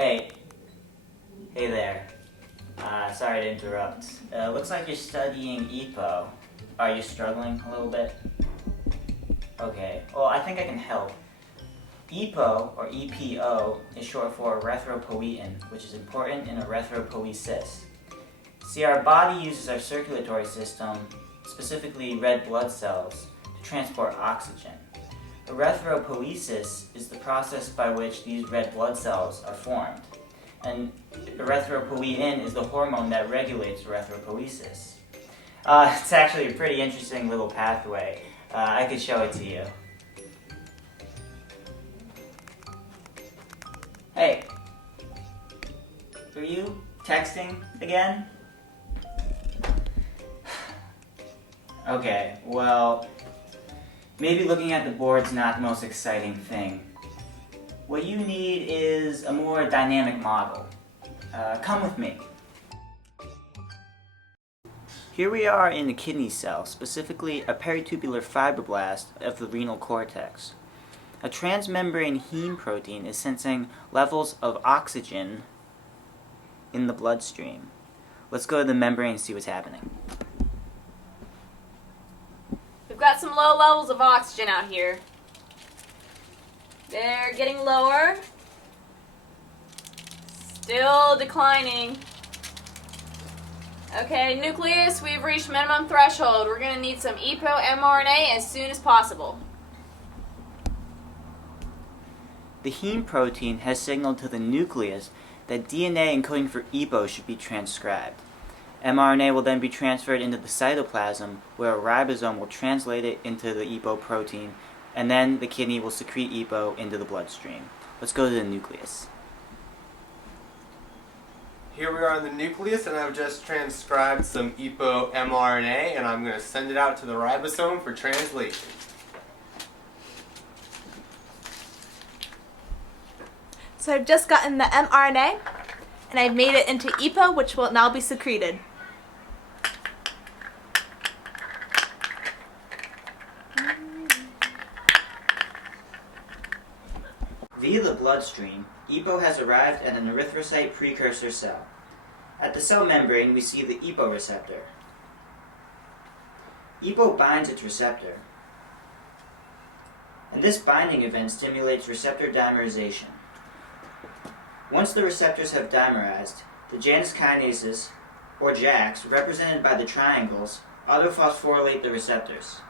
Hey. Hey there. Sorry to interrupt. Looks like you're studying EPO. Are you struggling a little bit? Okay, well I think I can help. EPO, or EPO, is short for erythropoietin, which is important in erythropoiesis. See, our body uses our circulatory system, specifically red blood cells, to transport oxygen. Erythropoiesis is the process by which these red blood cells are formed. And erythropoietin is the hormone that regulates erythropoiesis. It's actually a pretty interesting little pathway. I could show it to you. Hey, are you texting again? Okay, well, maybe looking at the board's not the most exciting thing. What you need is a more dynamic model. Come with me. Here we are in the kidney cell, specifically a peritubular fibroblast of the renal cortex. A transmembrane heme protein is sensing levels of oxygen in the bloodstream. Let's go to the membrane and see what's happening. We've got some low levels of oxygen out here. They're getting lower. Still declining. Okay, nucleus, we've reached minimum threshold. We're going to need some EPO mRNA as soon as possible. The heme protein has signaled to the nucleus that DNA encoding for EPO should be transcribed. mRNA will then be transferred into the cytoplasm, where a ribosome will translate it into the EPO protein, and then the kidney will secrete EPO into the bloodstream. Let's go to the nucleus. Here we are in the nucleus, and I've just transcribed some EPO mRNA, and I'm going to send it out to the ribosome for translation. So I've just gotten the mRNA, and I've made it into EPO, which will now be secreted. Via the bloodstream, EPO has arrived at an erythrocyte precursor cell. At the cell membrane, we see the EPO receptor. EPO binds its receptor, and this binding event stimulates receptor dimerization. Once the receptors have dimerized, the Janus kinases, or JAKs, represented by the triangles, autophosphorylate the receptors.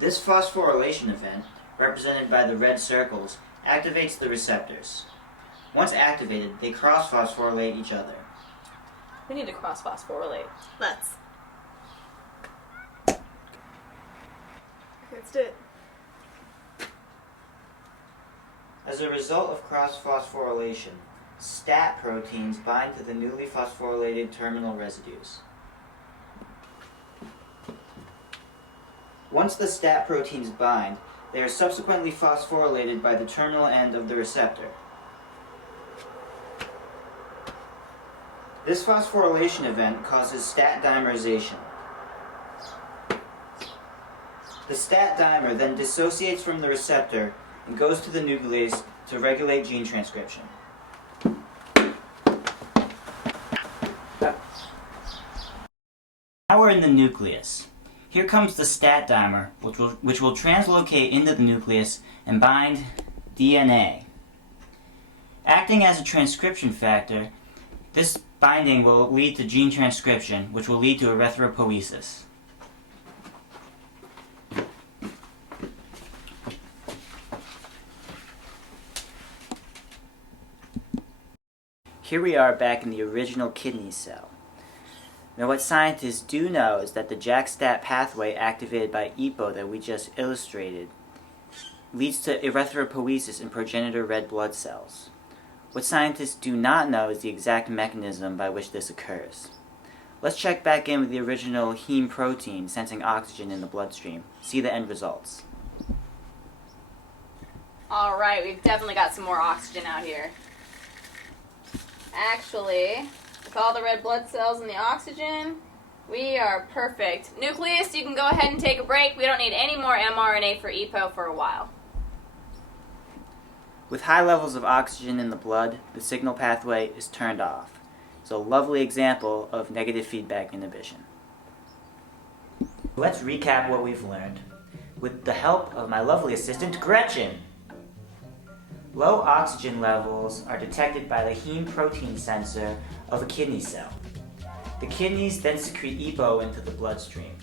This phosphorylation event, represented by the red circles, activates the receptors. Once activated, they cross-phosphorylate each other. We need to cross-phosphorylate. Let's do it. As a result of cross-phosphorylation, STAT proteins bind to the newly phosphorylated terminal residues. Once the STAT proteins bind, they are subsequently phosphorylated by the terminal end of the receptor. This phosphorylation event causes STAT dimerization. The STAT dimer then dissociates from the receptor and goes to the nucleus to regulate gene transcription. Now we're in the nucleus. Here comes the STAT dimer, which will translocate into the nucleus and bind DNA. Acting as a transcription factor, this binding will lead to gene transcription, which will lead to erythropoiesis. Here we are back in the original kidney cell. Now what scientists do know is that the JAK-STAT pathway activated by EPO that we just illustrated leads to erythropoiesis in progenitor red blood cells. What scientists do not know is the exact mechanism by which this occurs. Let's check back in with the original heme protein sensing oxygen in the bloodstream. See the end results. Alright, we've definitely got some more oxygen out here. Actually, with all the red blood cells and the oxygen, we are perfect. Nucleus, you can go ahead and take a break. We don't need any more mRNA for EPO for a while. With high levels of oxygen in the blood, the signal pathway is turned off. It's a lovely example of negative feedback inhibition. Let's recap what we've learned with the help of my lovely assistant, Gretchen. Low oxygen levels are detected by the heme protein sensor of a kidney cell. The kidneys then secrete EPO into the bloodstream.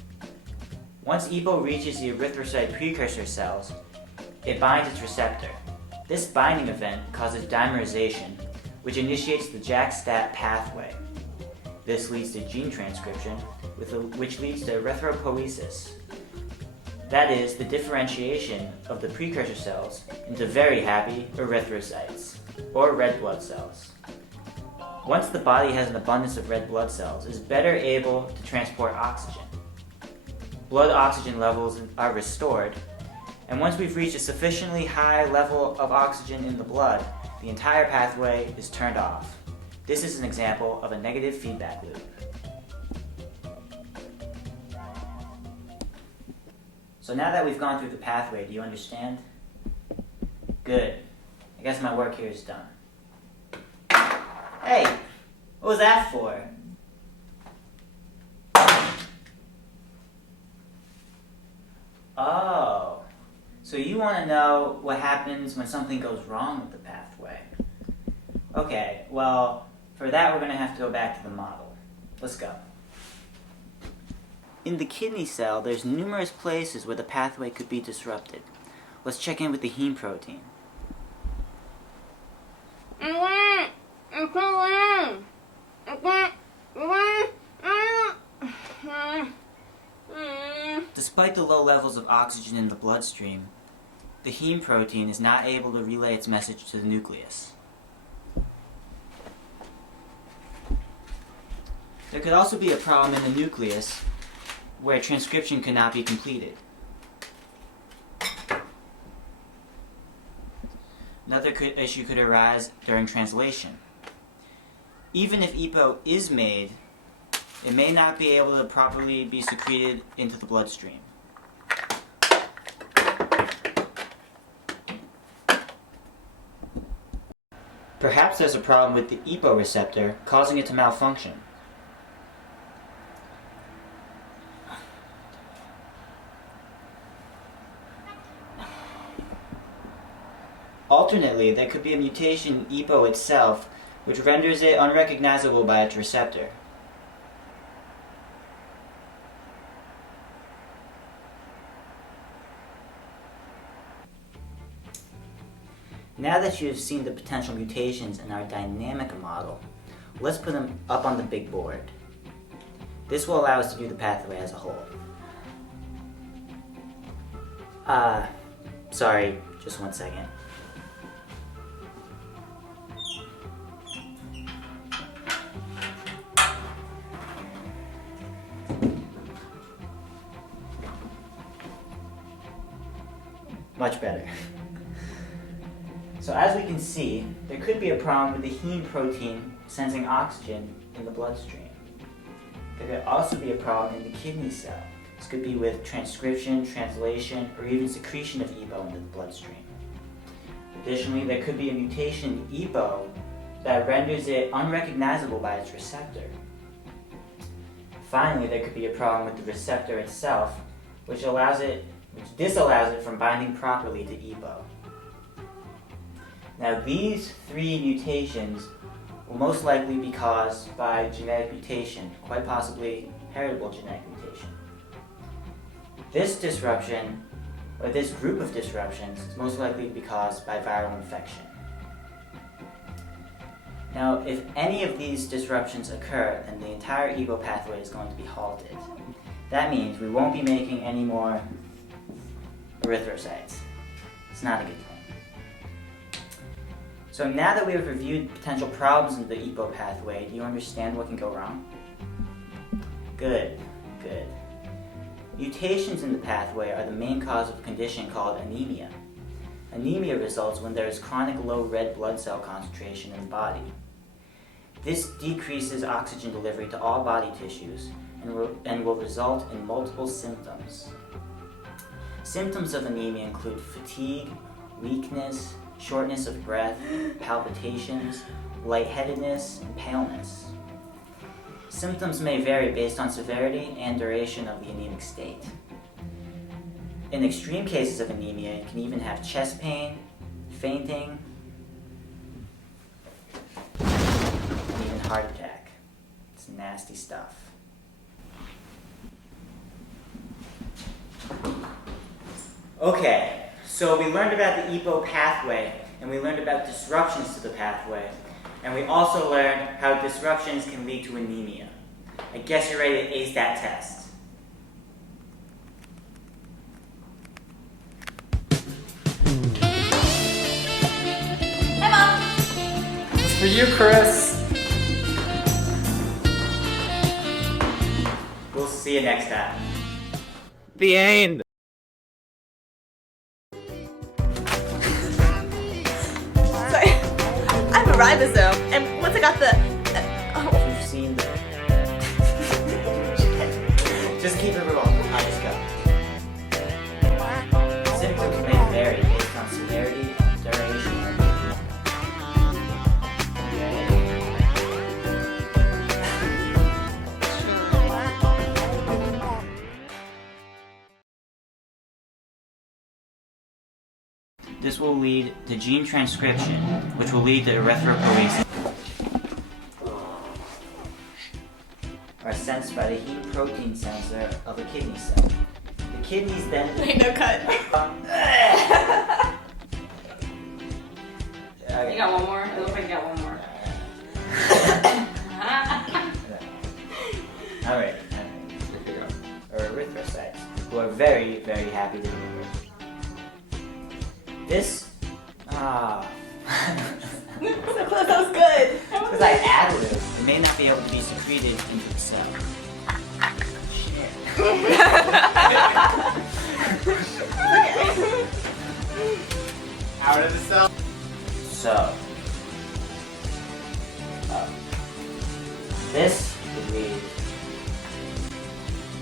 Once EPO reaches the erythrocyte precursor cells, it binds its receptor. This binding event causes dimerization, which initiates the JAK-STAT pathway. This leads to gene transcription, which leads to erythropoiesis. That is, the differentiation of the precursor cells into very happy erythrocytes, or red blood cells. Once the body has an abundance of red blood cells, it is better able to transport oxygen. Blood oxygen levels are restored, and once we've reached a sufficiently high level of oxygen in the blood, the entire pathway is turned off. This is an example of a negative feedback loop. So now that we've gone through the pathway, do you understand? Good. I guess my work here is done. Hey, what was that for? Oh, so you want to know what happens when something goes wrong with the pathway. Okay, well, for that we're going to have to go back to the model. Let's go. In the kidney cell, there's numerous places where the pathway could be disrupted. Let's check in with the heme protein. Despite the low levels of oxygen in the bloodstream, the heme protein is not able to relay its message to the nucleus. There could also be a problem in the nucleus where transcription cannot be completed. Another issue could arise during translation. Even if EPO is made, it may not be able to properly be secreted into the bloodstream. Perhaps there's a problem with the EPO receptor causing it to malfunction. Alternately, there could be a mutation in EPO itself, which renders it unrecognizable by its receptor. Now that you have seen the potential mutations in our dynamic model, let's put them up on the big board. This will allow us to view the pathway as a whole. Sorry, just one second. Much better. So as we can see, there could be a problem with the heme protein sensing oxygen in the bloodstream. There could also be a problem in the kidney cell. This could be with transcription, translation, or even secretion of EPO into the bloodstream. Additionally, there could be a mutation in EPO that renders it unrecognizable by its receptor. Finally, there could be a problem with the receptor itself, which disallows it from binding properly to EPO. Now, these three mutations will most likely be caused by genetic mutation, quite possibly heritable genetic mutation. This disruption, or this group of disruptions, is most likely to be caused by viral infection. Now, if any of these disruptions occur, then the entire EPO pathway is going to be halted. That means we won't be making any more erythrocytes. It's not a good thing. So now that we have reviewed potential problems in the EPO pathway, do you understand what can go wrong? Good, good. Mutations in the pathway are the main cause of a condition called anemia. Anemia results when there is chronic low red blood cell concentration in the body. This decreases oxygen delivery to all body tissues and will result in multiple symptoms. Symptoms of anemia include fatigue, weakness, shortness of breath, palpitations, lightheadedness, and paleness. Symptoms may vary based on severity and duration of the anemic state. In extreme cases of anemia, you can even have chest pain, fainting, and even heart attack. It's nasty stuff. Okay, so we learned about the EPO pathway, and we learned about disruptions to the pathway, and we also learned how disruptions can lead to anemia. I guess you're ready to ace that test. Hi, Mom. This is for you, Chris. We'll see you next time. The end. Sorry. I have a ribosome, and once I got the. You've seen the... Just keep it rolling. I'll just go. Symptoms may vary based on severity and duration. This will lead to gene transcription, which will lead to erythropoiesis. Are sensed by the heme protein sensor of a kidney cell. The kidneys then... Wait, no cut. You got one more? It looks like you got one more. Alright. Or erythrocytes, who are very, very happy to be here. This... Ah... So close, that was good. Because I added it. It may not be able to be secreted into the cell. Shit. Out of the cell. So, this would lead,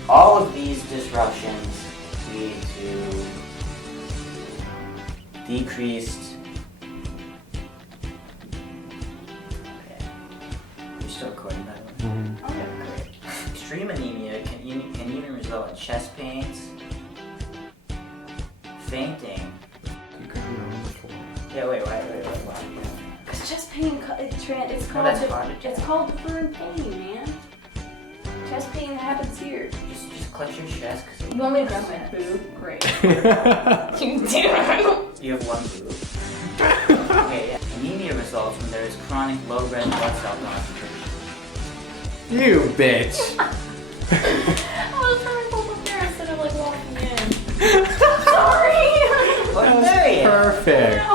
all of these disruptions lead to decreased, okay, you're still recording that one? Okay, great. Extreme anemia can even result in chest pains, fainting. You could be on the floor. Yeah, wait. Because chest pain, it's called, that's hard to it's tell. called deferred pain, man. Chest pain happens here. Just clutch your chest. Cause You want me to grab my boob? Great. You do. You have one boob. Okay, yeah. Anemia results when there is chronic low red blood cell concentration. You bitch. I was trying to pull up there instead of like walking in. Sorry. What a variant! Perfect. No.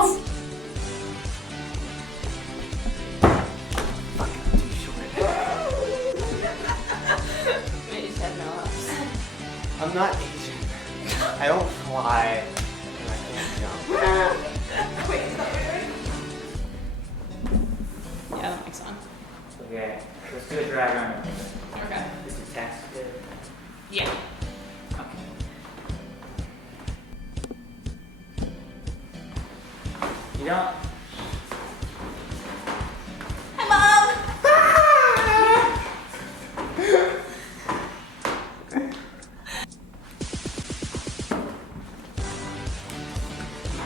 I just had no ups. I'm not Asian. I don't fly. And I can't jump. Yeah, that makes sense. Okay, let's do a dry run. Okay. Is the text good? Yeah. Okay. You don't... Hi, Mom.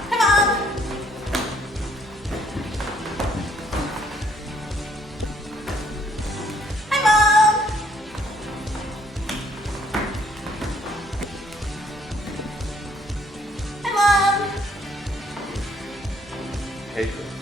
Hi, Mom. Hi, Mom. Hi, Mom. Hey, Chris.